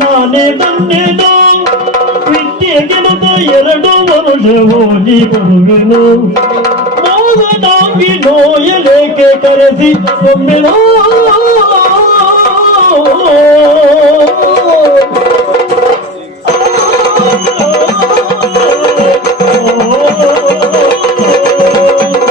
ನಾನೇ ಬಂದೆನು ವಿದ್ಯೆಗಿನದ 2 ವರ್ಷ ಓದಿ ಬರುವೆನು ಮೋಹನಾಗಿ ನೋಯಲೇಕೆ ಕರೆಸಿ ಒಮ್ಮೆನೋ